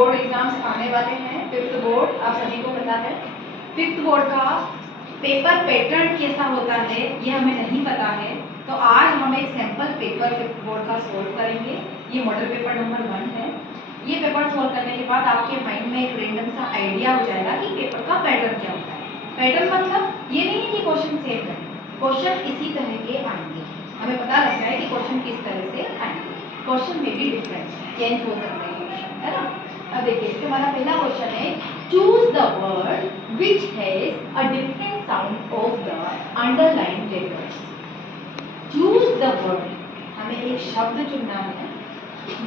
Board exams आने वाले हैं, 5th बोर्ड, आप सभी को पता है। 5th बोर्ड का पेपर पैटर्न कैसा होता है ये हमें नहीं पता है, तो आज हम एक सैंपल पेपर 5th बोर्ड का सोल्व करेंगे। ये मॉडल पेपर नंबर 1 है। ये पेपर सोल्व करने के बाद आपके माइंड में एक रेंडम सा आइडिया हो जाएगा कि पेपर का पैटर्न क्या होता है। पैटर्न मतलब ये नहीं है कि क्वेश्चन सेम है, क्वेश्चन इसी तरह के आएंगे, हमें पता लग जाए कि क्वेश्चन किस तरह से आएंगे। क्वेश्चन में भी डिफरेंट चेंज हो सकते हैं क्वेश्चन, है ना। अब देखिए इससे हमारा पहला क्वेश्चन है, choose the word which has a different sound of the underlined letters. Choose the word, हमें एक शब्द चुनना है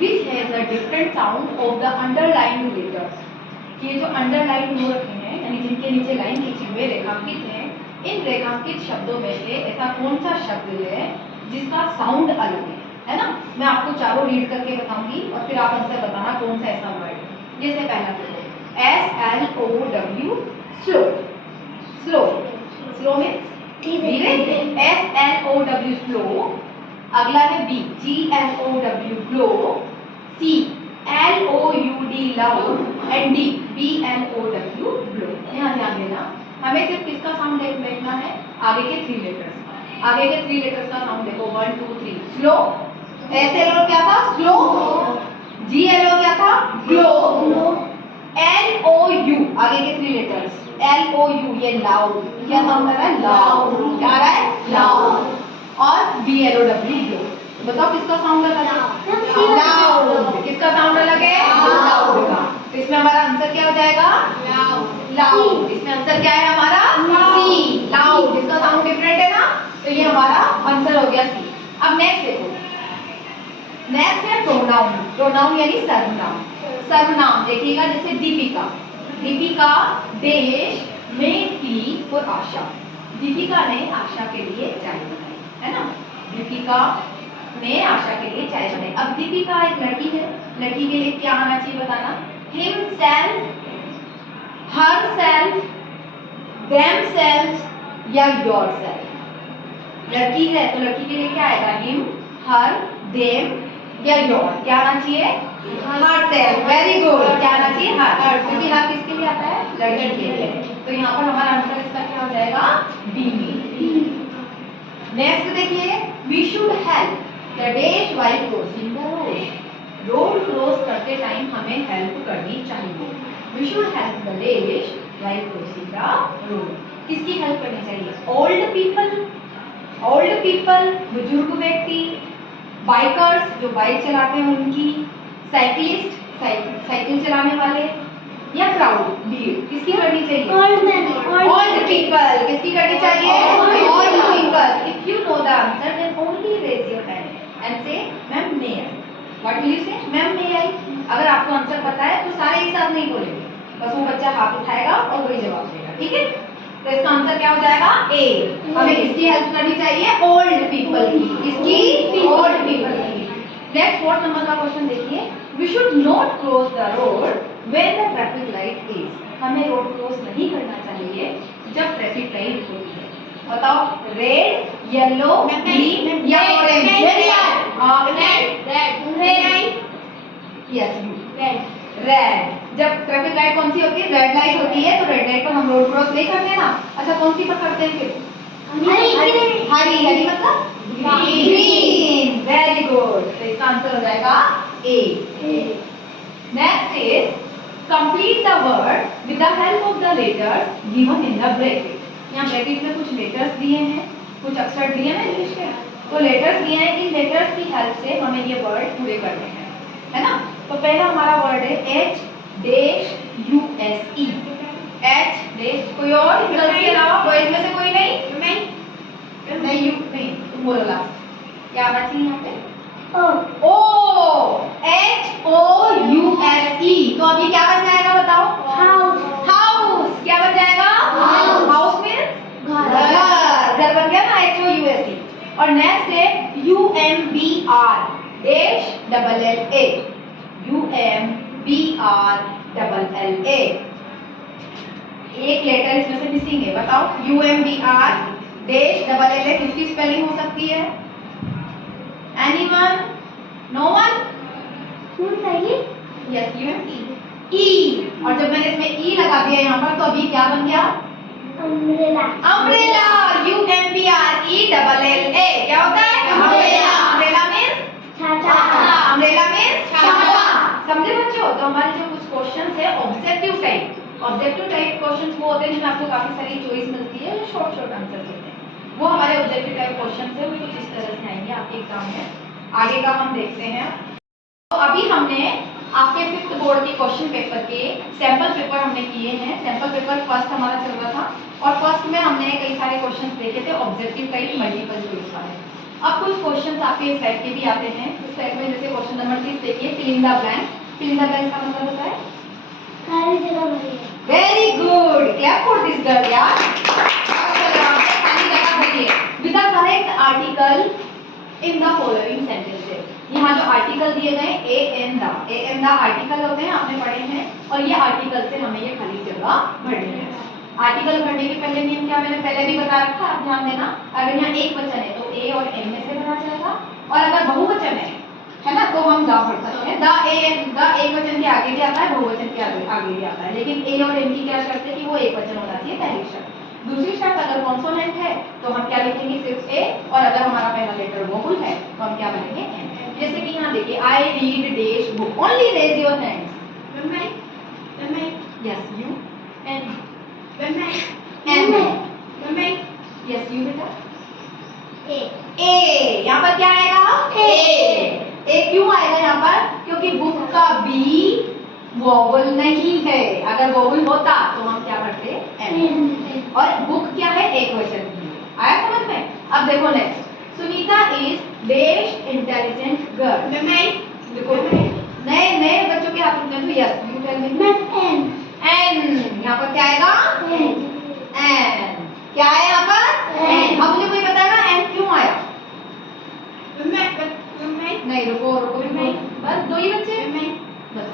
which has a different sound of the underlined letters. ये जो अंडरलाइन हो रखे हैं यानी जिनके नीचे लाइन खींचे हुए रेखांकित हैं, इन रेखांकित शब्दों में से ऐसा कौन सा शब्द है जिसका साउंड अलग है ना। मैं आपको चारों रीड करके बताऊंगी और फिर आप आंसर बताना कौन सा ऐसा वर्ड है। जैसे पहला SLOW slow, slow, slow means धीरे, SLOW स्लो। अगला है B GLOW glow, C LOUD loud and D BLOW blow. यहाँ ध्यान देना, हमें सिर्फ किसका साउंड देखना है, आगे के 3 लेटर्स का। आगे के 3 लेटर्स का साउंड देखो, 1 2 3 स्लो। SLO क्या था, स्लो। GLO क्या था, ग्लो। LOU आगे के 3 लेटर्स, LOU ये लाउड, क्या साउंड आ रहा है, लाउड। क्या आ रहा है, लाउड। और BLOW ब्लो। बताओ किसका साउंड अलग है, लाउड। किसका साउंड अलग है, लाउड का। तो इसमें हमारा आंसर क्या हो जाएगा, लाउड। इसमें आंसर क्या है हमारा, सी, लाउड। इसका साउंड डिफरेंट है ना, तो ये हमारा आंसर हो गया सी। अब नेक्स्ट देखो, नेक्स्ट है प्रोनाउन। प्रोनाउन यानी सर्वनाम। सर्वनाम देखिएगा, जैसे दीपिका, दीपिका देश में थी और आशा। दीपिका ने आशा के लिए चाय बनाई, है ना। दीपिका ने आशा के लिए चाय बनाई। अब दीपिका एक लड़की है, लड़की के लिए क्या आना चाहिए बताना, हिमसेल्फ, हरसेल्फ, देमसेल्फ या योरसेल्फ। लड़की है तो लड़की के लिए क्या आएगा, हिम, हर, देम या योर। क्या आना चाहिए, हरसेल्फ। Very good. क्या आना चाहिए, हर, क्योंकि हर किसके लिए आता है, लड़की के लिए। तो यहाँ पर हमारा आंसर इसका क्या हो जाएगा, बी। नेक्स्ट देखिए, we should help the dash while crossing the road. Road cross करते टाइम हमें हेल्प करनी चाहिए। We should help the dash while crossing the road. किसकी हेल्प करनी चाहिए, ओल्ड पीपल, ओल्ड पीपल बुजुर्ग व्यक्ति, बाइकर्स जो बाइक चलाते हैं उनकी, साइकिलिस्ट साइकिल चलाने वाले, या क्राउड भीड़। किसकी करनी चाहिए, ओल्ड पीपल। किसकी करनी चाहिए, old people. If you know the answer then only raise your hand and say ma'am may I. What will you say, ma'am may I. अगर आपको आंसर पता है तो सारे एक साथ नहीं बोलेंगे, बस वो बच्चा हाथ उठाएगा और वही जवाब देगा, ठीक है। तो इसका आंसर क्या हो जाएगा, ए। हमें किसकी हेल्प करनी चाहिए, ओल्ड पीपल की। किसकी, ओल्ड पीपल की। नेक्स्ट 4th नंबर का क्वेश्चन देखिए, we should not cross the road when the traffic light is. हमें रोड क्रॉस नहीं करना चाहिए जब ट्रैफिक लाइट होती है। बताओ, रेड, येलो, ग्रीन या ऑरेंज। Yes, red. जब ट्रैफिक लाइट कौन सी होती है, रेड लाइट होती है, तो रेड लाइट पर हम रोड क्रॉस नहीं करते ना। अच्छा, कौन सी पर करते हैं फिर, हरी। हरी मतलब ग्रीन। Very good. तो इसका आंसर हो जाएगा A. Next is complete the word with the help of the letters given in the bracket. यहाँ ब्रैकेट में कुछ लेटर्स दिए हैं, कुछ अक्षर दिए हैं इंग्लिश के, तो लेटर्स दिए हैं। इन लेटर्स की हेल्प से हमें ये वर्ड पूरे करने हैं, है ना। तो पहला हमारा वर्ड है HUSE। H डैश, कोई और गर्ल्स के अलावा, बॉयज में से कोई नहीं, नहीं यू नहीं, तुम बोलो लास्ट। क्या आना चाहिए यहाँ पे, O HOUSE। तो अभी क्या बन जाएगा बताओ, हाउस। हाउस क्या बन जाएगा, हाउस मीन्स घर। घर बन गया ना, HOUSE। और नेक्स्ट है UMBR dash double LA। UMBR double LA। एक लेटर इसमें से मिसिंग है, बताओ UMBR डैश डबल LA किसकी स्पेलिंग हो सकती है, एनीवन, नो वन। चाहिए, यस, UME ई, और जब मैंने इसमें ई लगा दिया यहाँ पर तो अभी क्या बन गया? अम्ब्रेला। अम्ब्रेला, UMBRELLA क्या होता है? अम्ब्रेला। अम्ब्रेला मींस छाता। अम्ब्रेला मींस छाता। समझे बच्चों? तो हमारे जो कुछ क्वेश्चंस है ऑब्जेक्टिव टाइप क्वेश्चंस वो होते हैं जिसमें आपको काफी सारी चॉइस मिलती है, शॉर्ट आंसर होते हैं, वो हमारे ऑब्जेक्टिव टाइप क्वेश्चंस है, वो कुछ इस तरह से आएंगे आपके एग्जाम में। आगे का हम देखते हैं। तो अभी हमने आपके 5th बोर्ड के क्वेश्चन पेपर के सैंपल पेपर हमने किए हैं। सैंपल पेपर फर्स्ट हमारा चल रहा था और फर्स्ट में हमने कई सारे क्वेश्चंस देखे थे ऑब्जेक्टिव टाइप मल्टीपल चॉइस वाले। अब कुछ क्वेश्चंस आपके इस टाइप के भी आते हैं। इस टाइप में जैसे क्वेश्चन नंबर 30 देखिए, fill in the blank. Fill in the blank का मतलब होता है खाली जगह भरिए। Very good, clap for this girl यार। खाली जगह भरिए with the correct article in the following sentences. यहाँ जो आर्टिकल दिए गए ए एन द आर्टिकल होते हैं, आपने पढ़े हैं, और ये आर्टिकल से हमें ये खाली जगह भरनी है। आर्टिकल भरने के पहले नियम क्या मैंने पहले भी बता रखा, आप ध्यान देना। अगर यहाँ एक वचन है तो ए और एन में से भरा जाएगा, और अगर बहुवचन है ना, तो हम द भर सकते हैं। द एक वचन के आगे भी आता है, बहुवचन के आगे भी आता है, लेकिन ए और एन की क्या शर्त है कि वो एक वचन होना चाहिए, पहली शर्त। दूसरी शर्त, अगर कॉन्सोनेंट है तो हम क्या लिखेंगे? सिर्फ ए, और अगर हमारा पहला लेटर वोवल है तो हम क्या लिखेंगे? एन। जैसे कि यहाँ देखिए, I read dash book. Only raise your hands. Yes you. An. An. Yes you बेटा। ए यहाँ पर क्या आएगा? ए क्यों आएगा यहाँ पर? क्योंकि बुक का बी वोवल नहीं है। अगर वोवल होता तो हम क्या करते? एन। और बुक क्या है? एक वचन की। आया समझ में? अब देखो next, Sunita is dash intelligent girl. देखो नए बच्चों के हाथ में तो yes you tell me. An यहाँ पर क्या आएगा? एन। क्या है यहाँ पर? एन। अब मुझे कोई बताएगा एन क्यों आया? नहीं रुको बस दो ही बच्चे।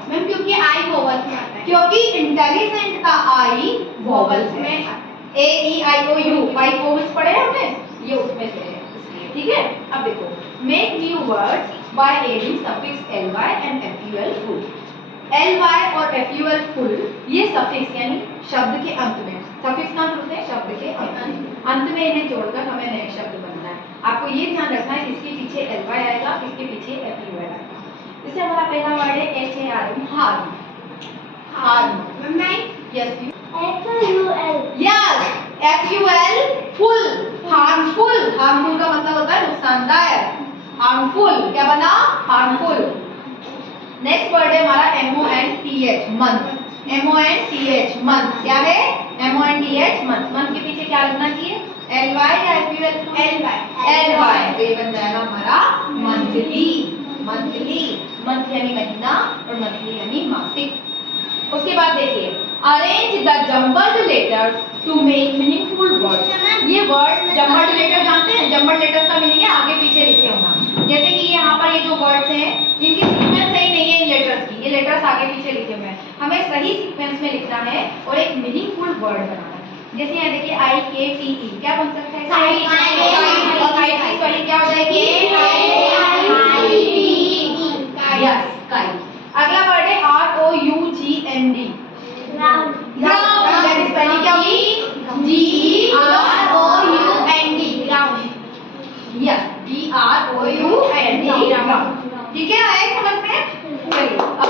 मैम क्योंकि आई वोवल में आता है। क्योंकि इंटेलिजेंट का आई वोवल है। ए ई आई ओ यू 5 वोवल्स पढ़े हमने, ये उसमें से है, इसलिए। ठीक है, अब देखो, make new words by adding suffix ly and ful full. ly और ful फुल ये सफिक्स यानी शब्द के अंत में, सफिक्स कहाँ होते हैं? शब्द के अंत में इन्हें जोड़कर हमें नए शब्द बनना है। आपको ये ध्यान रखना है, इसके पीछे ly आएगा, इसके पीछे ful आएगा। जैसे हमारा पहला वर्ड है HARM, harm. Yes FUL full. Harmful का मतलब होता है नुकसानदायक। हार्मफुल क्या बना? हार्मफुल। नेक्स्ट वर्ड है हमारा MONTH, मंथ। MONTH, मंथ क्या है? MONTH, month. मंथ के पीछे क्या लगना चाहिए? LY या FUL? LY। तो ये बन जाएगा हमारा मंथली। मंथ यानी महीना और मंथली यानी मासिक। उसके बाद देखिए, arrange the jumbled letter to make meaningful words. ये वर्ड्स जम्बल्ड लेटर जानते हैं? जम्बल्ड लेटर्स का मीनिंग है आगे पीछे लिखे होना। जैसे कि यहाँ पर ये जो वर्ड्स हैं, इनकी सीक्वेंस सही नहीं है इन लेटर्स की, ये लेटर्स आगे पीछे लिखे हुए हैं। हमें सही सीक्वेंस में लिखना है और एक मीनिंगफुल वर्ड बनाना है। जैसे यहाँ देखिए IKTE क्या बन सकता है? काइट। और काइट की स्पेलिंग क्या हो जाएगी? Yes, kite. अगला वर्ड है ROUGND, ground. That is spelling क्या होगी? GROUND, ground. Yes, GROUND, ground. ठीक है, आए समझ में? चलिए, अब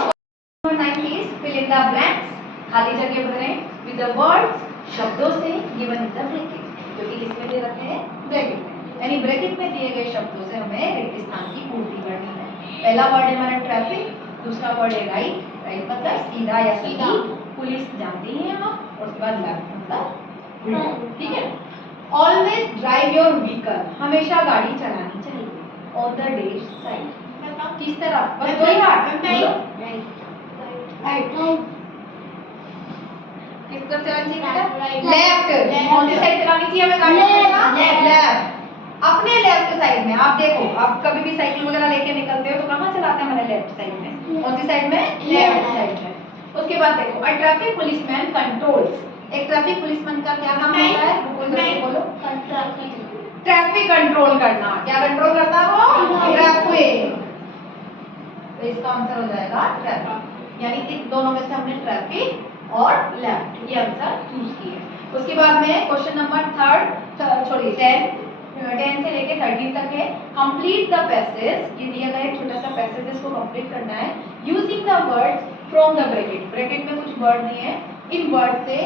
number 9 is fill in the blanks. खाली जगह भरें विद द वर्ड्स, शब्दों से गिवन इन द ब्रैकेट, क्योंकि इसमें दे रखे हैं ब्रैकेट में, यानी ब्रैकेट में दिए गए शब्दों से हमें रिक्त स्थान की पूर्ति करनी है। पहला वर्ड है हमारा ट्रैफिक, दूसरा वर्ड है राइट मतलब सीधा या सीधी, पुलिस जानती हैं आप, और उसके बाद लेफ्ट मतलब उल्टा। ठीक है, ऑलवेज ड्राइव योर व्हीकल, हमेशा गाड़ी चलानी चाहिए, ऑन द डैश साइड, किस तरफ? बस दो ही हाथ, किस तरफ चलानी चाहिए? लेफ्ट। कौन सी साइड चलानी चाहिए हमें गाड़ी? लेफ्ट। अपने लेफ्ट साइड में। आप देखो, आप कभी भी साइकिल वगैरह लेके निकलते हो तो कहाँ चलाते हैं? हमारे लेफ्ट साइड में। कौन सी साइड में? लेफ्ट साइड में। उसके बाद देखो, अ ट्रैफिक पुलिसमैन कंट्रोल्स, एक ट्रैफिक पुलिसमैन का क्या काम होता है? बोलो। ट्रैफिक कंट्रोल करना। क्या कंट्रोल करता हो? ट्रैफिक। तो इसका आंसर हो जाएगा ट्रैफिक। यानी इन दोनों में से हमने ट्रैफिक और लेफ्ट ये आंसर चूज किया। उसके बाद में क्वेश्चन नंबर 10 से लेके 13 तक है। कंप्लीट द पैसेज, ये दिया गया है छोटा सा पैसेज, इसको कंप्लीट करना है using the words from the bracket. Bracket में कुछ वर्ड नहीं है, इन वर्ड से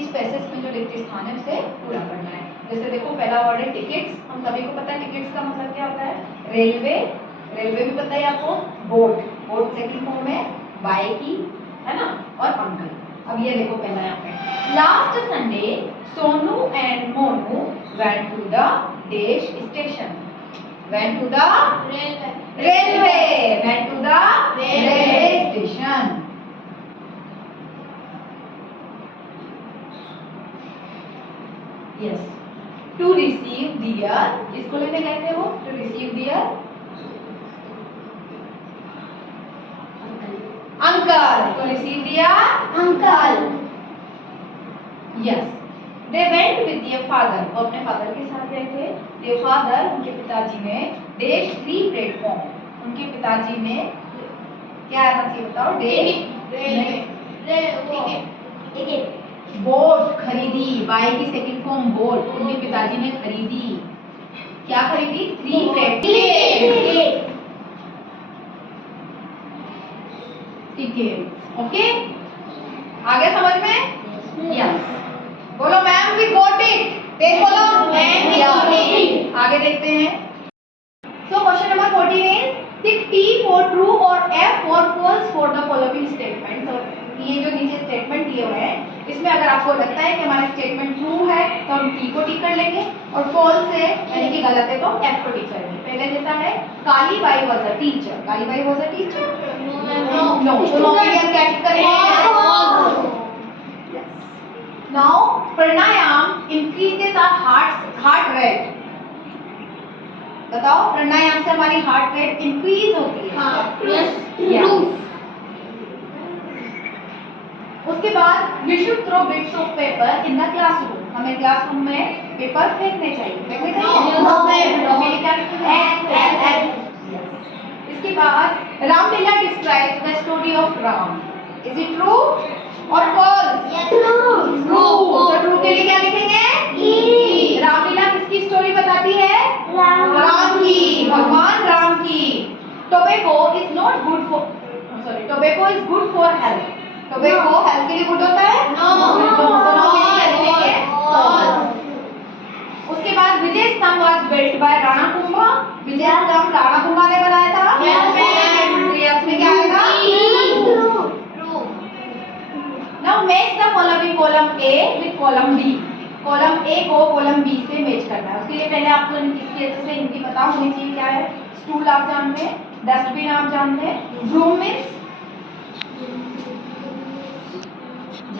इस पैसेज में जो रिक्त स्थान है उसे पूरा करना है। जैसे देखो पहला वर्ड है टिकट्स, हम सभी को पता है टिकट्स का मतलब क्या होता है। रेलवे, रेलवे भी पता है आपको। बोट, बोट सेकंड फॉर्म है बाय की, है ना, और अंकल। अब ये देखो पहला यहाँ पे last Sunday Sonu and Monu went to the देश station. Went to the railway, went to the railway station. Yes, to receive their, इसको लेने गए थे वो, to receive their uncle, to receive their uncle. yes, they went with their father, वो अपने father के साथ गए थे। their father, उनके पिताजी ने देश 3 प्लेटफॉर्म, उनके पिताजी ने क्या आना चाहिए बताओ। टिकट, बोट खरीदी, बाय की सेकंड फॉर्म बोट, उनके पिताजी ने खरीदी, क्या खरीदी 3 प्लेटफॉर्म टिकट। ओके, आगे समझ में? यस, बोलो मैम वी गॉट इट, तेज बोलो मैम वी गॉट इट। आगे देखते हैं। So question number 14 is tick T for true और F for false for the following statement. तो ये जो नीचे स्टेटमेंट दिए हुए हैं इसमें अगर आपको लगता है कि हमारा स्टेटमेंट ट्रू है तो हम टी को टिक कर लेंगे, और फॉल्स है यानी कि गलत है तो एफ को टिक करेंगे। पहले जैसा है Kali Bai was a teacher, Kali Bai was a teacher, no, तो नो के लिए हम क्या टिक करेंगे। Now pranayama increases our heart rate, बताओ प्राणायाम से हमारी हार्ट रेट इंक्रीज होती है। यस। उसके बाद we should throw bits of paper in the classroom, हमें क्लासरूम में पेपर फेंकने चाहिए। फेंकने चाहिए। इसके बाद Ramlila describes the story of Ram, is it true और फॉल्स? ट्रू। तो ट्रू के लिए क्या लिखेंगे? रामलीला किसकी स्टोरी बताती है? राम की, भगवान राम की। Tobacco is not good for, sorry, tobacco is good for health, tobacco health के लिए गुड होता है? नो। उसके बाद Vijay Stambh was built by Rana Kumbha, Vijay Stambh Rana Kumbha ने बनाया था। यस में क्या आएगा? True. Now match the following column A with column B, column A को कॉलम बी से मैच करना है। उसके लिए पहले आपको इसकी अच्छे से हिंदी पता होनी चाहिए। क्या है? स्टूल आप जानते हैं, डस्टबिन आप जानते हैं, ब्रूम मींस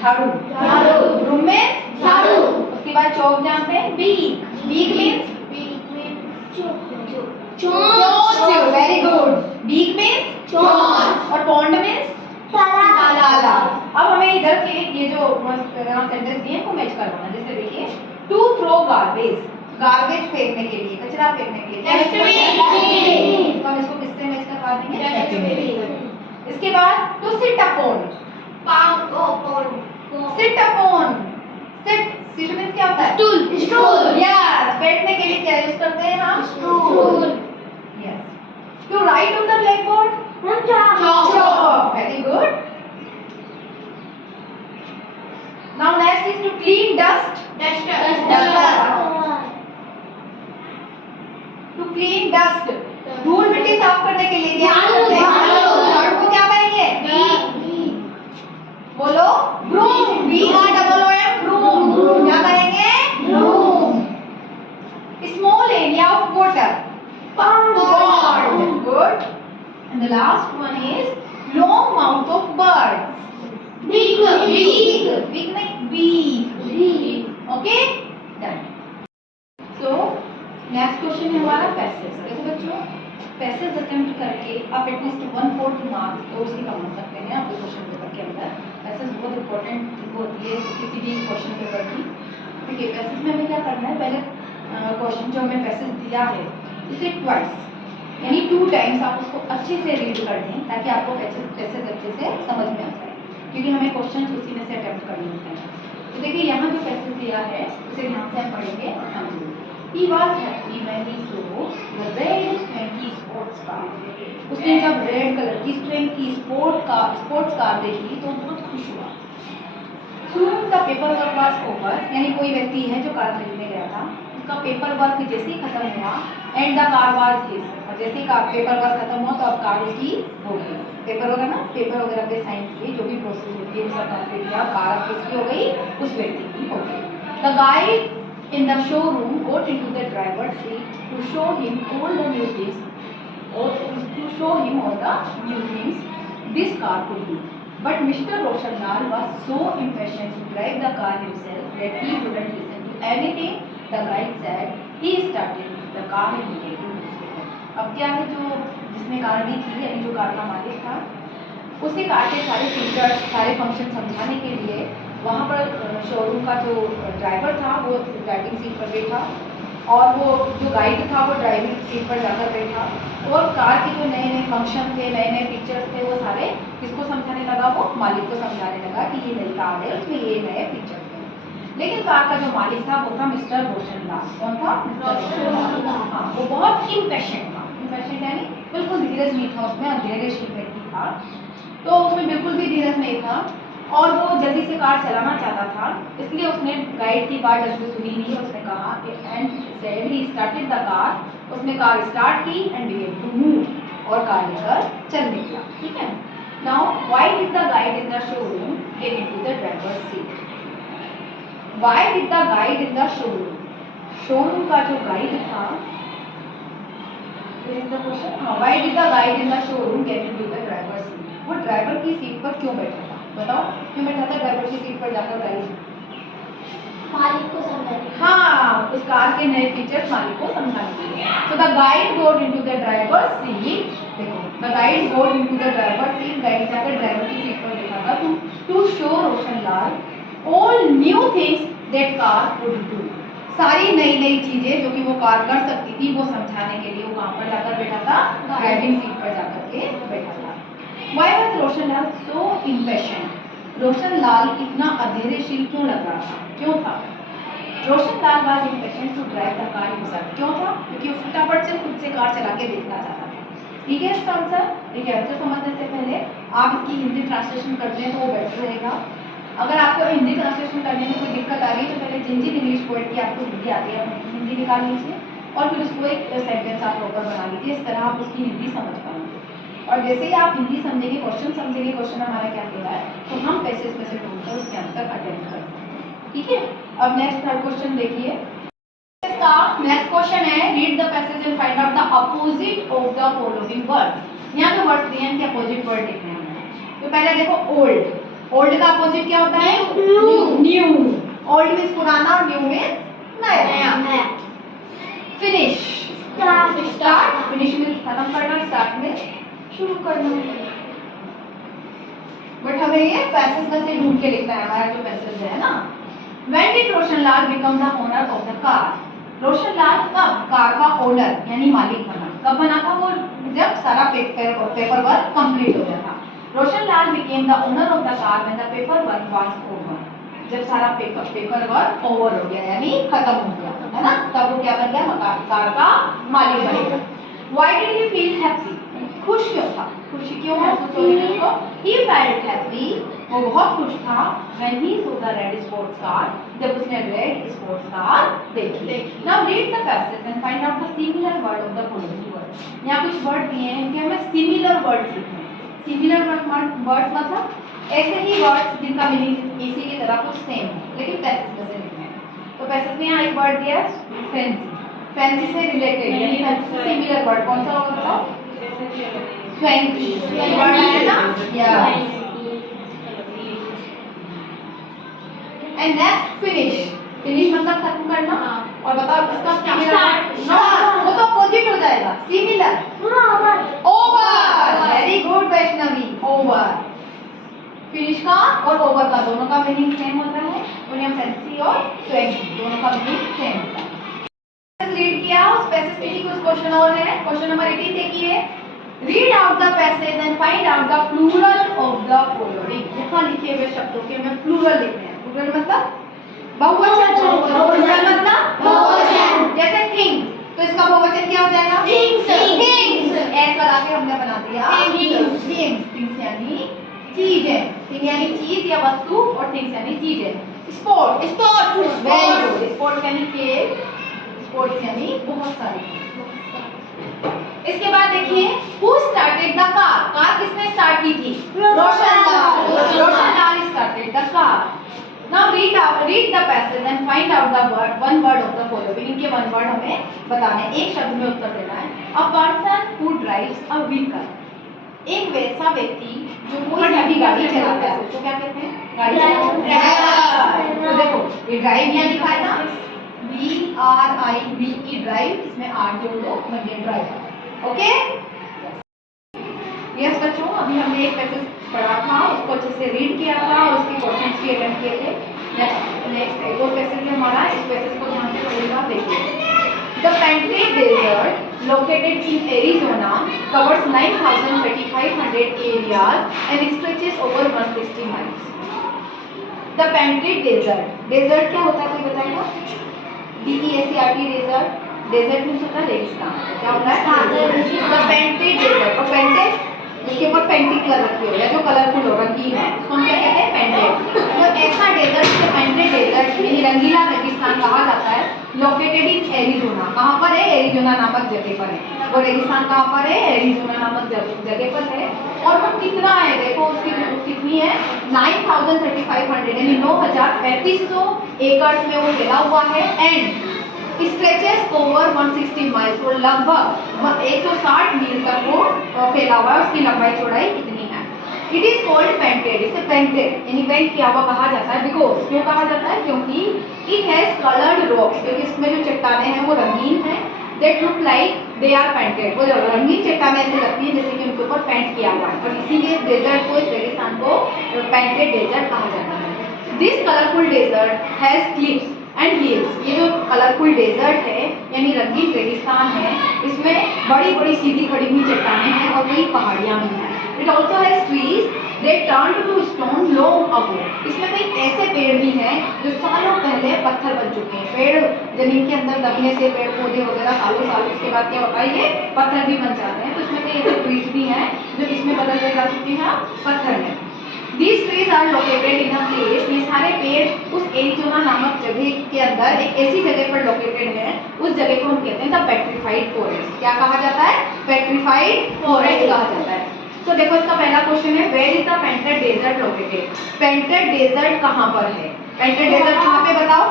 झाड़ू, ब्रूम मींस झाड़ू। उसके बाद चौक जानते हैं, बीक, बीक मींस चोंच, वेरी गुड, बीक मींस चोंच, और पॉन्ड मींस ताला। अब हमें इधर के ये जो सेंटेंस दिए हैं को मैच करवाना है। जैसे देखिए टू थ्रो गार्बेज, गार्बेज फेंकने के लिए, कचरा फेंकने के लिए, तो हम इसको किससे मैच करवा देंगे? इसके बाद to sit upon, sit upon, sit, sit means क्या होता है? Stool, stool. यस, बैठने के लिए क्या यूज करते हैं हम? Stool. Yes. To write on the black board, chalk, very good. Now next is to clean dust, duster. To clean dust, धूल मिट्टी साफ करने के लिए क्या करते हैं? झाड़ू को क्या करेंगे? बोलो broom, BROOM, broom, क्या करेंगे? broom. Small area of water, pond, good. And the last one is long mouth of birds, beak, नहीं beak, okay, done. So next question है हमारा पैसेज। देखो बच्चों, पैसेज अटेम्प्ट करके आप एटलीस्ट 1/4 मार्क्स तो उसकी कमा सकते हैं आपके क्वेश्चन पेपर के अंदर। पैसेज बहुत इंपॉर्टेंट होती है किसी भी क्वेश्चन पेपर की। ठीक है, पैसेज में हमें क्या करना है? पहले क्वेश्चन जो हमें पैसेज दिया है उसे ट्वाइस यानी 2 टाइम्स आप उसको अच्छे से रीड कर दें ताकि आपको पैसेज अच्छे से समझ में आ जाए, क्योंकि हमें क्वेश्चन उसी में से अटेम्प्ट करने होते हैं। तो देखिए यहाँ जो पैसेज दिया है उसे ध्यान से हम पढ़ेंगे और समझेंगे। He was happy when he saw the red Swanky sports car. उसने जब रेड कलर की Swanky स्पोर्ट्स कार देखी तो बहुत खुश हुआ। Soon the paperwork was over, यानी कोई व्यक्ति है जो कार खरीदने गया था, उसका पेपर वर्क जैसे ही खत्म हुआ and the car was his, और जैसे ही पेपर वर्क खत्म हुआ तो अब कार उसकी हो गई। पेपर वगैरह ना, पेपर वगैरह पे साइन किए, जो भी प्रोसेस होती है वो सब कंप्लीट किया, कार अब किसकी हो गई, उस व्यक्ति की हो गई। The guide in the showroom got into the driver's seat to show him all the new things, or to show him all the new things this car could do. But Mr. Roshanlal was so impatient to drive the car himself that he wouldn't listen to anything the guide said. He started the car immediately. अब क्या है, जो जिसने car ली थी यानी जो car का मालिक था, उसे कार के सारे फीचर्स, सारे फंक्शन समझाने के लिए वहाँ पर शोरूम का जो ड्राइवर था वो ड्राइविंग सीट पर बैठा और वो जो गाइड था वो ड्राइविंग सीट पर जाकर बैठा, और कार के जो नए नए फंक्शन थे, नए नए फीचर्स थे, वो सारे किसको समझाने लगा, वो मालिक को समझाने लगा कि ये नई कार है, उसमें ये नए फीचर्स थे। लेकिन कार का जो मालिक था वो था मिस्टर रोशनलाल। कौन था? मिस्टर रोशनलाल। हाँ, वो बहुत इम्पेशेंट था। इम्पेशेंट यानी बिल्कुल धीरज नहीं था उसमें, धैर्यशील व्यक्ति था, तो उसमें बिल्कुल भी धीरज नहीं था और वो जल्दी से कार चलाना चाहता था, इसलिए उसने गाइड की बात जल्दी सुनी नहीं। उसने कहा and said he started the car, उसने कार स्टार्ट की एंड बिगेन टू मूव, और कार लेकर चल निकला। ठीक है। Now why did the guide in the showroom get into the drivers seat? Why did the guide in the showroom? Showroom का जो गाइड था, why did the guide in the showroom get into the drivers seat? वो driver की seat पर क्यों बैठा था? बताओ, क्यों बैठा था ड्राइवर की सीट पर जाकर गाइड? मालिक को समझाने। हाँ, उस कार के नए फीचर्स मालिक को समझाने के लिए। So the guide got into the driver's seat. देखो, the guide got into the driver's seat. Guide जाकर ड्राइवर की सीट पर बैठा था to show Roshanlal all new things that car could do. सारी नई नई चीजें जो कि वो कार कर सकती थी वो समझाने के लिए वो कहाँ पर जाकर बैठा था? ड्राइविंग सीट पर जाकर के बैठा था। Why was Roshanlal so impatient? Roshanlal इतना अधैर्यशील क्यों लग रहा था? क्यों था? Roshanlal was impatient to drive the car himself. क्यों था? क्योंकि वो फटाफट से खुद से कार चला के देखना चाहता था। ठीक है इसका आंसर? देखिए, आंसर समझने से पहले आप इसकी हिंदी ट्रांसलेशन कर दें तो वो बेटर रहेगा। अगर आपको हिंदी ट्रांसलेशन करने में कोई दिक्कत आ रही है तो पहले जिन इंग्लिश पोएट की आपको हिंदी आती है हिंदी निकाल लीजिए और फिर उसको एक सेंटेंस आप प्रॉपर बना लीजिए, इस तरह आप उसकी हिंदी समझ पाएंगे। और जैसे ही आप हिंदी समझेंगे, क्वेश्चन समझेंगे, क्वेश्चन हमारा क्या कह रहा है, तो हम पैसेज में से ढूंढकर उसके आंसर अटेम्प्ट करते हैं। ठीक है। अब नेक्स्ट थर्ड क्वेश्चन देखिए। इसका नेक्स्ट क्वेश्चन है, read the passage and find out the opposite of the following words. यहाँ पे वर्ड्स दिए हैं कि अपोजिट वर्ड लिखने हैं। तो पहले देखो ओल्ड, ओल्ड का अपोजिट क्या होता है? न्यू। ओल्ड मीन्स पुराना और न्यू मीन्स नया। फिनिश, स्टार्ट, फिनिश मीन्स खत्म करना, स्टार्ट मीन्स शुरू करना। बट हमें ये पैसेज में से ढूंढ के लिखना है, हमारा जो पैसेज है ना। When did Roshanlal become the owner of the car? Roshanlal कब कार का ओनर यानी मालिक बना? कब बना था वो? जब सारा पेपर वर्क कंप्लीट हो गया था। Roshanlal became the owner of the car when the paperwork was over. जब सारा पेपर वर्क ओवर हो गया यानी खत्म हो गया, है ना, तब वो क्या बन गया? कार का मालिक बन गया। Why did he feel happy? खुश क्यों था? खुशी क्यों महसूस हो रही है? He felt happy, वो बहुत खुश था। When he saw the red sports car, जब उसने रेड स्पोर्ट्स कार देखी। Now read the passage and find out the similar word of the following word. यहाँ कुछ वर्ड दिए हैं कि हमें सिमिलर वर्ड्स लिखने हैं। सिमिलर वर्ड्स मतलब ऐसे ही वर्ड्स जिनका मीनिंग इसी की तरह कुछ सेम है लेकिन पैसेज में से लिखने हैं। तो पैसेज में यहाँ एक वर्ड दिया है फैंसी, फैंसी से रिलेटेड यानी फैंसी से सिमिलर वर्ड कौन सा होगा बताओ? स्वैंकी वर्ड है ना। Yes. And next finish, finish मतलब खत्म करना। और बताओ इसका सिमिलर, वो तो अपोजिट हो जाएगा, similar. Over, very good Vaishnavi, over. Finish का और ओवर का दोनों का मीनिंग सेम होता है, उन्हें फैंसी और स्वैंकी दोनों का मीनिंग सेम होता है। रीड लेके आओ स्पेसिफिसिटी कुछ क्वेश्चन और है। क्वेश्चन नंबर 18 देखिए, read out the passage and find out the plural of the following. यहाँ लिखे हुए शब्दों के हमें प्लूरल लिखने हैं। प्लूरल मतलब बहुवचन, प्लूरल मतलब बहुवचन। जैसे थिंग, तो इसका बहुवचन क्या हो जाएगा? थिंग्स। एस लगा के हमने बना दिया थिंग्स। थिंग्स यानी चीजें, थिंग यानी चीज या वस्तु, और थिंग्स यानी चीजें। Sport, very good. स्पोर्ट यानी खेल, स्पोर्ट्स यानी बहुत सारी। इसके बाद देखिए, who started the car. Car किसने स्टार्ट की थी? Roshanlal. Roshanlal started the car. Now read the passage and find out the word, one word of the following. इनके वन वर्ड हमें बताना है, एक शब्द में उत्तर देना है। A person who drives a vehicle, एक वैसा व्यक्ति जो कोई सा भी गाड़ी चलाता है, उसको क्या कहते हैं? गाड़ी ड्राइवर। तो देखो ये ड्राइव यहाँ लिखा है ना, DRIVE, ड्राइव, इसमें R जोड़ दो, बन गया ड्राइवर। ओके यस बच्चों, अभी हमने एक पैसेज पढ़ा था, उसको अच्छे से रीड किया था और उसके क्वेश्चंस भी अटेम्प्ट किए थे। नेक्स्ट एक और पैसेज है हमारा, इस पैसेज को ध्यान से पढ़िएगा। देखिए, the Painted Desert located in Arizona covers 9,500 areas and stretches over 160 miles. The Painted Desert, desert क्या होता है कोई बताएगा? DESERT desert. डेजर्ट मीन्स होता है रेगिस्तान। क्या होता है? The Painted Desert. और पेंटेड जिसके ऊपर पेंटिंग कलर रखी हो या जो कलरफुल हो, रंगीन है, उसको हम क्या कहते हैं? पेंटेड। तो ऐसा डेजर्ट से पेंटेड डेजर्ट यानी रंगीला रेगिस्तान कहा जाता है। लोकेटेड इन एरिजोना, कहाँ पर है? एरिजोना नामक जगह पर है। वो रेगिस्तान कहाँ पर है? एरिजोना नामक जगह पर है। और वो कितना है देखो, उसकी कितनी है? 9,3500 यानी 9,3500 एकड़ में वो फैला हुआ है। एंड स्ट्रेचेस ओवर 160 माइल्स, और लगभग 160 मील तक वो फैला हुआ है। उसकी लंबाई चौड़ाई कितनी है? इट इज कॉल्ड पेंटेड, इसे पेंटेड यानी पेंट किया हुआ कहा जाता है। बिकॉज क्यों कहा जाता है? क्योंकि इट हैज कलर्ड रॉक्स, क्योंकि इसमें जो चट्टानें हैं वो रंगीन हैं। That look like they are painted, वो रंगीन चट्टानें ऐसे लगती हैं जैसे कि उनके ऊपर पेंट किया हुआ है, और इसीलिए इस डेजर्ट को, इस रेगिस्तान को पेंटेड डेजर्ट कहा जाता है। This colourful desert has cliffs and hills. ये जो कलरफुल डेजर्ट है यानी रंगीन रेगिस्तान है, इसमें बड़ी बड़ी सीधी खड़ी हुई चट्टानें हैं और कई पहाड़ियां भी हैं। It also has trees that turned to stone long ago. इसमें कई ऐसे पेड़ भी हैं जो सालों पहले पत्थर बन चुके हैं। पेड़ जमीन के अंदर दबने से पेड़ पौधे वगैरह सालों साल उसके बाद क्या होता है? ये पत्थर भी बन जाते हैं। तो इसमें कई ऐसे ट्रीज भी हैं जो इसमें बदल जा चुके हैं पत्थर में। These trees are located in a place, ये सारे पेड़ उस एरिजोना नामक जगह के अंदर एक ऐसी जगह पर लोकेटेड है, उस जगह को हम कहते हैं द पेट्रीफाइड फॉरेस्ट। क्या कहा जाता है? पेट्रीफाइड फॉरेस्ट कहा जाता है। तो देखो इसका पहला क्वेश्चन है, where is the painted desert located? Painted desert कहाँ पर है? पेंटेड डेजर्ट कहाँ पे बताओ?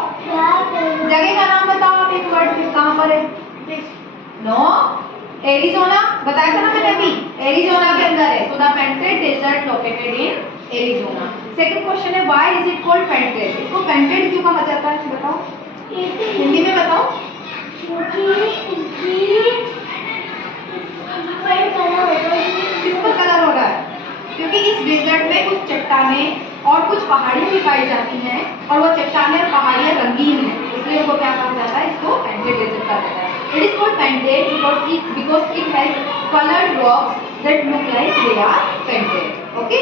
जगह का नाम बताओ आप, एक वर्ड कहाँ पर है? नो, एरिजोना बताया था ना मैंने अभी, एरिजोना के अंदर है। तो the painted desert located in Arizona. Second question है, why is it called painted? इसको पेंटेड क्यों कहा जाता है बताओ, हिंदी में बताओ। किस पर कलर हो रहा है? क्योंकि इस डेजर्ट में कुछ चट्टानें और कुछ पहाड़ियां भी पाई जाती हैं, और वो चट्टानें और पहाड़ियां रंगीन हैं, इसलिए वो क्या कहा जाता है? इसको पेंटेड डेजर्ट कहा जाता है। It is called painted because it has coloured rocks that look like they are painted. Okay,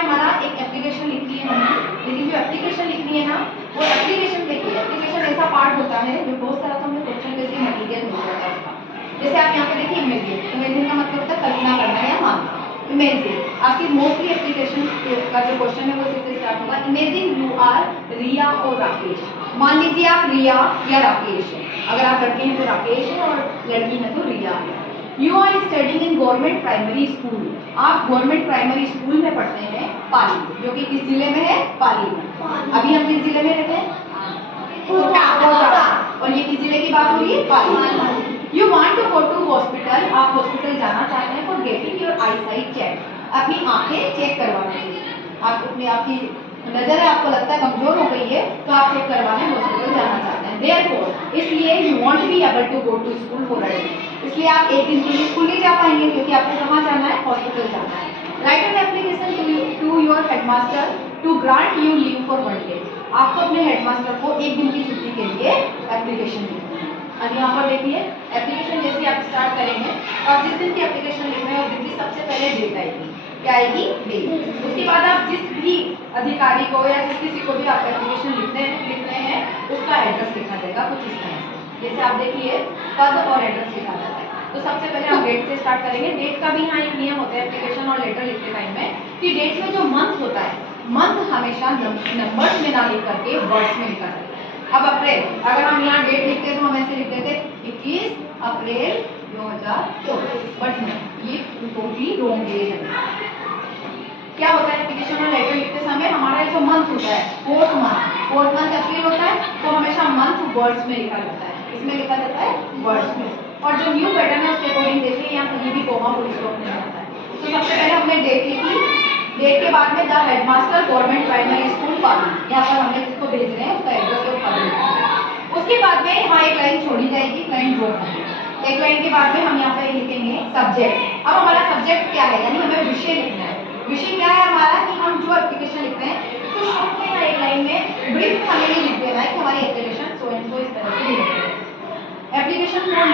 हमारा एक एप्लीकेशन लिखनी है हमने, लेकिन जो एप्लीकेशन लिखनी है ना, वो एप्लीकेशन देखिए, एप्लीकेशन ऐसा पार्ट होता है जो बहुत सारा तो हमें क्वेश्चन जैसे मटीरियल मिल जाता है उसका। जैसे आप यहाँ पे देखिए इमेजिन, इमेजिन का मतलब होता है कल्पना करना या मानना। इमेजिन आपकी मोस्टली एप्लीकेशन का जो क्वेश्चन है वो इससे स्टार्ट होगा। इमेजिन यू आर रिया और राकेश। मान लीजिए आप रिया या राकेश है, अगर आप लड़के हैं तो राकेश है और लड़की है तो रिया है। You are studying in government primary school, आप गवर्नमेंट प्राइमरी स्कूल में पढ़ते हैं पाली, जो कि किस जिले में है? पाली में। अभी हम किस जिले में रहते हैं? कोटा। और ये किस जिले की बात हो रही है? Pali. You want to go to hospital, आप हॉस्पिटल जाना चाहते हैं for getting your eye sight check, अपनी आंखें चेक करवाने के लिए। आप अपनी आपकी नजर है, आपको लगता है कमजोर हो गई है, तो आप चेक करवाने हॉस्पिटल जाना चाहते हैं। देयरफॉर इसलिए you want be able to go to school for a day, इसलिए आप एक दिन के लिए स्कूल नहीं जा पाएंगे, क्योंकि आपको कहाँ जाना है? हॉस्पिटल जाना है। Write an application to your headmaster to grant you leave for 1 day, आपको अपने हेडमास्टर को एक दिन की छुट्टी के लिए एप्लीकेशन लिखनी है। अब यहाँ पर देखिए एप्लीकेशन जैसे आप स्टार्ट करेंगे और जिस दिन की एप्लीकेशन लिख रहे हैं उस दिन की सबसे पहले डेट आएगी। क्या आएगी? डेट। उसके बाद आप जिस भी अधिकारी को या जिस किसी को भी आप एप्लीकेशन लिख रहे हैं उसका एड्रेस लिखा जाएगा कुछ इस तरह से। जैसे आप देखिए पद और एड्रेस लिखा जाता है। तो सबसे पहले हम डेट से स्टार्ट करेंगे। डेट का भी यहाँ एक नियम होता है एप्लीकेशन और लेटर लिखते टाइम में कि डेट में जो मंथ होता है, मंथ हमेशा नंबर्स में ना लिख करके वर्ड्स में लिखा जाता है। अब अप्रैल, अगर हम यहाँ डेट लिखते हैं तो हम ऐसे लिख देते 21 अप्रैल 2024, बट ये टोटली रॉन्ग डेट है। क्या होता है एप्लीकेशन और लेटर लिखते समय हमारा जो मंथ होता है फोर्थ मंथ अप्रैल होता है तो हमेशा मंथ वर्ड्स में लिखा जाता है। इसमें लिखा जाता है वर्ड्स में। और जो न्यू पैटर्न है उसके अकॉर्डिंग देखिए यहाँ कहीं भी कोमा फुल स्टॉप नहीं आता है। तो सबसे पहले हमने डेट लिखी, डेट के बाद में the headmaster government primary school Pali, यहाँ पर हमने जिसको भेज रहे हैं उसका एड्रेस और पद लिखा। उसके बाद में यहाँ एक लाइन छोड़ी जाएगी, लाइन ड्रॉप होगी। एक लाइन के बाद में हम यहाँ पे लिखेंगे सब्जेक्ट। अब हमारा सब्जेक्ट क्या है, यानी हमें विषय लिखना है। विषय क्या है हमारा कि हम जो एप्लीकेशन लिख रहे हैं तो शॉर्ट में एक लाइन में ब्रीफ हमें ये लिख देना है कि हमारी एप्लीकेशन सो एंड सो इस तरह से लिख रहे हैं। एप्लीकेशन फॉर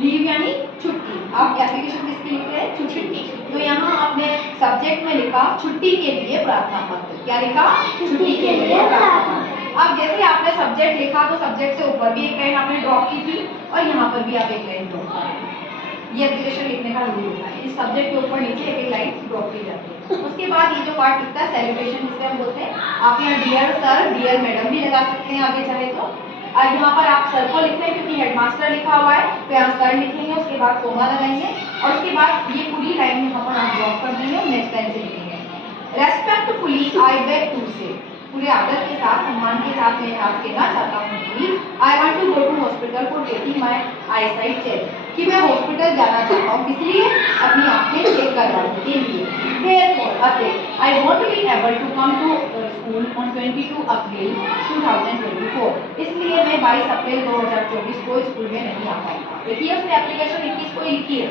लीव यानी छुट्टी। आप एप्लीकेशन किसकी लिख रहे हैं? छुट्टी। तो यहाँ आपने सब्जेक्ट में लिखा छुट्टी के लिए प्रार्थना पत्र। क्या लिखा? छुट्टी के लिए प्रार्थना पत्र। अब जैसे आपने सब्जेक्ट लिखा तो सब्जेक्ट से ऊपर भी एक लाइन आपने ड्रॉप की थी और यहाँ पर भी आप एक लाइन ड्रॉप करें। ये एप्लीकेशन लिखने का रूल होता है। इस सब्जेक्ट के ऊपर नीचे एक लाइन ड्रॉप की जाती है। उसके बाद ये जो पार्ट लिखता है सेलिब्रेशन, जिसे हम बोलते हैं, आप यहाँ डियर सर डियर मैडम भी लगा सकते हैं आगे चाहे तो। यहाँ पर आप सर को लिखते हैं क्योंकि हेडमास्टर लिखा हुआ है तो यहाँ सर लिखेंगे, उसके बाद कोमा लगाएंगे और उसके बाद ये पूरी लाइन यहाँ पर आप ड्रॉप कर देंगे और नेक्स्ट लाइन से लिखेंगे रेस्पेक्टफुली आई बेग टू से, पूरे आदर के साथ सम्मान के साथ मैं आप कहना चाहता हूँ कि I want to go to hospital for getting my eyesight check, कि मैं हॉस्पिटल जाना चाहता हूँ, किस लिए? अपनी आंखें चेक करवाने के लिए। Therefore, I want to be able to come to school on 22 अप्रैल 2024. इसलिए मैं 22 अप्रैल 2024 को स्कूल में नहीं आ पाऊंगा। देखिए उसने एप्लीकेशन 21 को ही लिखी है,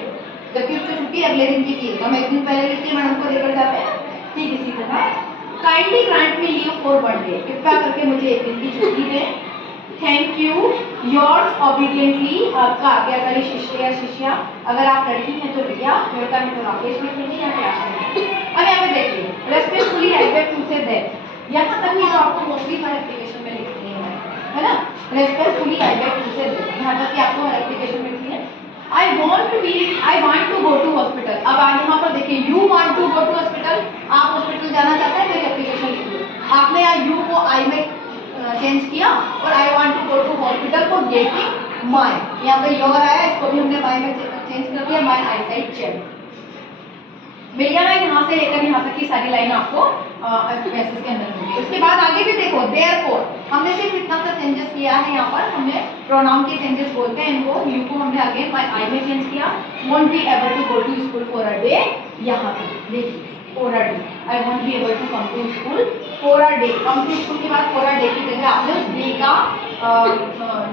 जबकि उसको छुट्टी अगले दिन की थी। हम एक दिन पहले लिख के मैडम को लेकर जाते हैं। ठीक इसी तरह kindly grant me leave for 1 day, कृपया करके मुझे एक दिन की छुट्टी दें। थैंक यू योर्स ऑबिडियंटली, आपका आज्ञाकारी शिष्य या शिष्या। अगर आप लड़की हैं तो रिया, लड़का है तो राकेश लिखेंगे या क्या? अब यहाँ पे देखिए respectfully I beg to say that, यहाँ तक ही आपको मोस्टली हर एप्लीकेशन में लिखनी है ना। Respectfully I beg to say that, यहाँ तक कि आपको हर एप्लीकेशन में लिखनी है। I want to go to hospital. अब आप यहाँ पर देखिए you want to go to hospital, आप हॉस्पिटल जाना चाहते हैं मेरी एप्लीकेशन लिखिए। आपने यहाँ यू को आई में चेंज किया और I want to go to hospital for getting my, यहाँ पे योर आया, इसको भी हमने माय में चेंज कर दिया, माय आईसाइट चेक। मिल गया ना, यहाँ से लेकर यहाँ तक की सारी लाइन आपको मैसेज के अंदर मिलेगी। उसके बाद आगे भी देखो देयरफॉर, हमने सिर्फ इतना सा चेंजेस किया है। यहाँ पर हमने प्रोनाउन के चेंजेस बोलते हैं इनको, यू को हमने अगेन बाय आई में चेंज किया। Won't be able to go to school for a day, यहाँ पे देखिए for a day, I won't be able to come to school for a day. Come to school के बाद for a day की जगह आपने उस डे का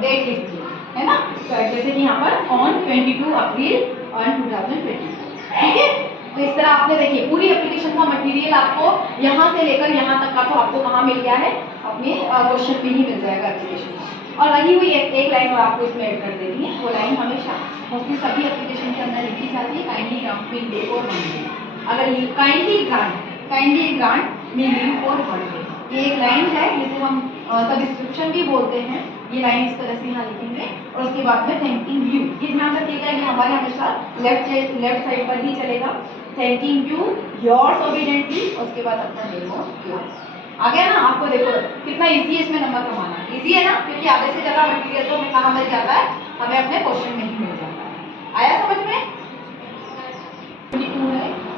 डेट लिख दी है ना। जैसे कि यहाँ पर ऑन 22 अप्रैल 2020, ठीक है। तो इस तरह आपने देखिए पूरी एप्लीकेशन का मटेरियल आपको यहाँ से लेकर यहाँ तक का तो आपको कहाँ मिल गया है, अपने क्वेश्चन में ही मिल जाएगा एप्लीकेशन का। और रही हुई एक लाइन और आपको इसमें ऐड कर देनी है। वो लाइन हमेशा मोस्टली सभी एप्लीकेशन के अंदर लिखी जाती है, kindly grant me leave for 1 day. अगर ये kindly grant me leave for 1 day, ये एक लाइन है जिसे हम सब्सक्रिप्शन भी बोलते हैं। ये लाइन इस तरह से यहाँ लिखेंगे और उसके बाद में थैंकिंग यू, ये ध्यान रखिएगा ये हमारे हमेशा लेफ्ट साइड पर ही चलेगा। थैंकिंग यू योर्स ऑबिडेंटली, उसके बाद अपना नेम और क्लास। आ गया ना। आपको देखो कितना इजी है इसमें नंबर कमाना, इजी है ना, क्योंकि आधे से ज़्यादा मटेरियल तो कहाँ मिल जाता है, हमें अपने क्वेश्चन में ही मिल जाता है। आया समझ में?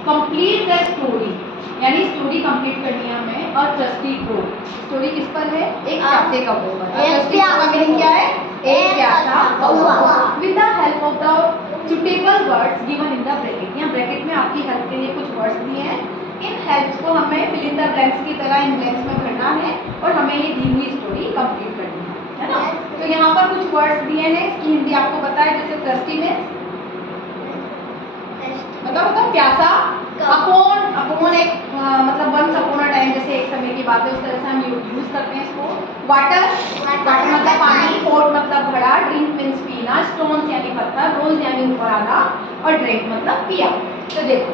कंप्लीट द स्टोरी, यानी स्टोरी कंप्लीट करनी है हमें। और ट्रस्टी को स्टोरी किस पर है? एक प्यासे का ऊपर। ट्रस्टी का मीनिंग क्या है? एक प्यासा कौवा। With the help of the suitable words given in the bracket, यहाँ ब्रैकेट में आपकी हेल्प के लिए कुछ वर्ड्स दिए हैं। इन हेल्प्स को हमें फिल इन द ब्लैंक्स की तरह इन ब्लैंक्स में भरना है और हमें ये दी हुई स्टोरी कंप्लीट करनी है ना। तो यहाँ पर कुछ वर्ड्स दिए हैं, इसकी हिंदी आपको पता है। जैसे ट्रस्टी में मतलब प्यासा, अपॉन एक मतलब वंस अपॉन अ टाइम, जैसे एक समय की बात है, उस तरह से हम यूज करते हैं इसको। वाटर मतलब पानी, पोट मतलब घड़ा, ड्रिंक मीन्स पीना, स्टोन्स यानी पत्थर, रोज यानी ऊपर आना, और ड्रिंक मतलब पिया। तो देखो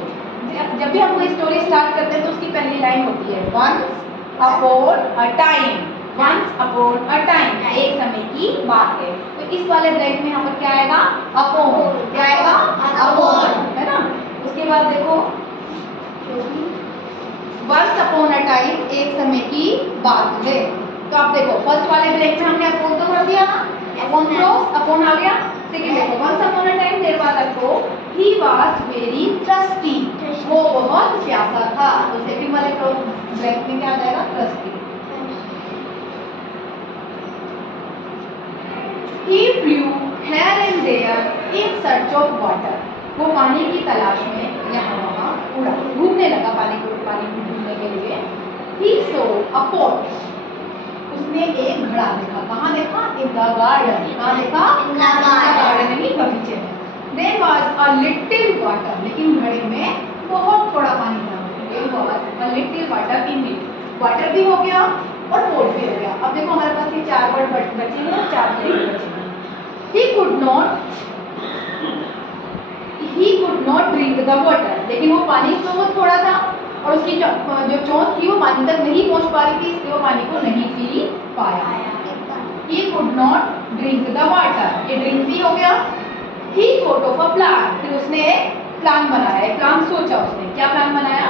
जब भी हम कोई स्टोरी स्टार्ट करते हैं तो उसकी पहली लाइन होती है once upon a time. Once upon a time, एक समय की बात है। तो इस वाले ब्लैंक में यहाँ पर क्या आएगा? अपॉन। क्या आएगा? अपॉन, है ना। उसके बाद देखो वंस अपॉन अ टाइम, एक समय की बात है। तो आप देखो फर्स्ट वाले ब्लैंक में हमने अपॉन तो कर दिया ना, अपॉन क्लोज, अपॉन आ गया। सेकंड देखो वंस अपॉन अ टाइम, देर बाद आपको ही वाज वेरी थर्स्टी, वो बहुत प्यासा था। तो सेकंड वाले ब्लैंक में क्या आ जाएगा? Thirsty. He flew here and there in search of water. वो पानी की तलाश में यहाँ वहाँ उड़ा, घूमने लगा पानी ढूंढने के लिए। He saw a pot. उसने एक घड़ा देखा। कहाँ देखा? In the garden. कहाँ देखा? In the garden. यानी बगीचे में। There was a little water. लेकिन घड़े में बहुत थोड़ा पानी था। There was a little water in it. Water भी हो गया और पोट भी हो गया। अब देखो हमारे पास ये चार वर्ड बचे हैं और चार वर्ड बचे हैं। He could not drink the water. लेकिन वो पानी तो बहुत थोड़ा था और उसकी जो चोंच थी वो पानी तक नहीं पहुंच पा रही थी, इसलिए वो पानी को नहीं पी पाया। He could not drink the water. ये ड्रिंक भी हो गया। He thought of a plan. फिर उसने एक प्लान बनाया, एक प्लान सोचा उसने। क्या प्लान बनाया?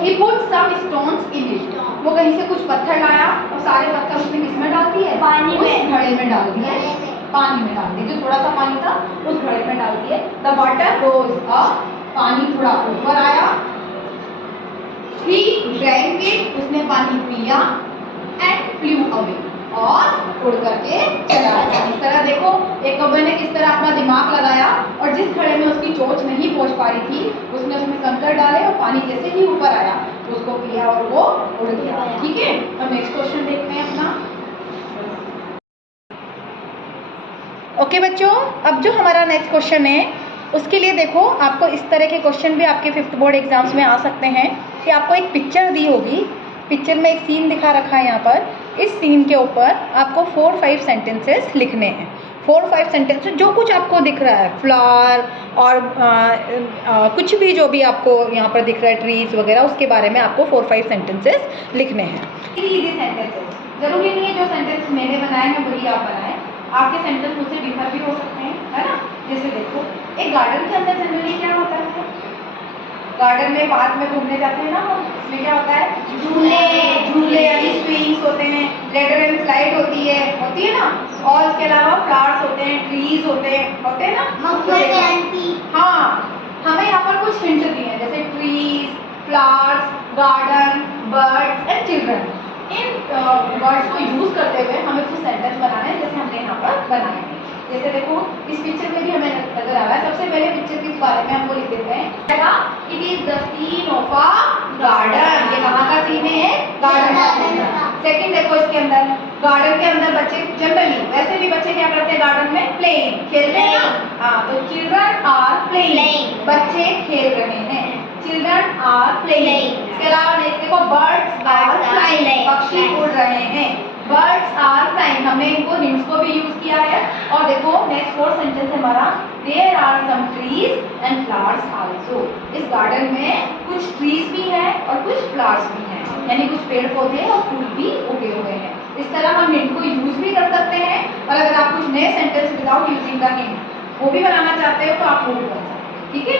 He put some stones in it. वो कहीं से कुछ पत्थर लाया और सारे पत्थर उसने किसमें डाल दिए? पानी में, घड़े में डाल दिए। पानी में डाल दिए, जो थोड़ा सा पानी था उस घड़े में डाल दिए। The water rose up. पानी थोड़ा ऊपर आया। He drank it. उसने पानी पिया and flew away. और उड़ करके चला गया। इस तरह देखो एक कौवे ने किस तरह अपना दिमाग लगाया और जिस घड़े में उसकी चोंच नहीं पहुंच पा रही थी उसमें कंकर डाले और पानी जैसे ही ऊपर आया उसको पिया और वो उड़ गया। ठीक है, अब नेक्स्ट क्वेश्चन देखते हैं अपना। ओके बच्चों, अब जो हमारा नेक्स्ट क्वेश्चन है उसके लिए देखो आपको इस तरह के क्वेश्चन भी आपके 5th बोर्ड एग्जाम्स में आ सकते हैं कि आपको एक पिक्चर दी होगी, पिक्चर में एक सीन दिखा रखा है यहाँ पर। इस सीन के ऊपर आपको 4-5 सेंटेंसेस लिखने हैं। 4-5 सेंटेंसेस जो कुछ आपको दिख रहा है, फ्लावर और कुछ भी जो भी आपको यहाँ पर दिख रहा है, ट्रीज वगैरह, उसके बारे में आपको 4-5 सेंटेंसेस लिखने हैं। इजी सेंटेंसेस, जरूरी नहीं है जो सेंटेंस मैंने बनाए हैं वही आप बनाएं, आपके सेंटेंस मुझसे डिफर भी हो सकते हैं, है ना। जैसे देखो एक गार्डन के अंदर जनरली क्या होता है? गार्डन में पार्क में घूमने जाते हैं ना हम, उसमें क्या होता है? झूले यानी स्विंग्स होते हैं, लेडर एंड स्लाइड होती है ना। और इसके अलावा फ्लावर्स होते हैं, ट्रीज होते हैं ना। हाँ, हमें यहाँ पर कुछ हिंट दिए हैं जैसे trees, flowers, garden, birds and children. In words को यूज करते हुए हमें कुछ सेंटेंस बनाना है जैसे हमने यहाँ पर बनाए हैं। जैसे देखो इस पिक्चर में भी हमें नजर आ रहा है। सबसे पहले पिक्चर किस बारे में हमको लिख देते हैं? It is the scene of a garden. ये कहाँ का सीन है? गार्डन का सीन है। सेकंड देखो इसके अंदर, गार्डन के अंदर बच्चे जनरली, वैसे भी बच्चे क्या करते हैं गार्डन में? प्लेइंग, खेलते हैं ना। हाँ, तो चिल्ड्रन आर प्लेइंग, बच्चे खेल रहे हैं। Children are playing. इसके अलावा देखो बर्ड्स आर फ्लाइंग, पक्षी उड़ रहे हैं। बर्ड्स आर फ्लाइंग, हमने इनको हिंट्स को भी यूज किया है। और देखो नेक्स्ट 4th सेंटेंस हमारा, there are some trees and flowers also. इस गार्डन में कुछ ट्रीज भी हैं और कुछ फ्लावर्स भी हैं, यानी कुछ पेड़ पौधे और फूल भी उगे हुए हैं। इस तरह हम हिंट को यूज भी कर सकते हैं और अगर आप कुछ नए sentence without using the hint वो भी बनाना चाहते हो तो आप वो भी कर सकते हैं। ठीक है।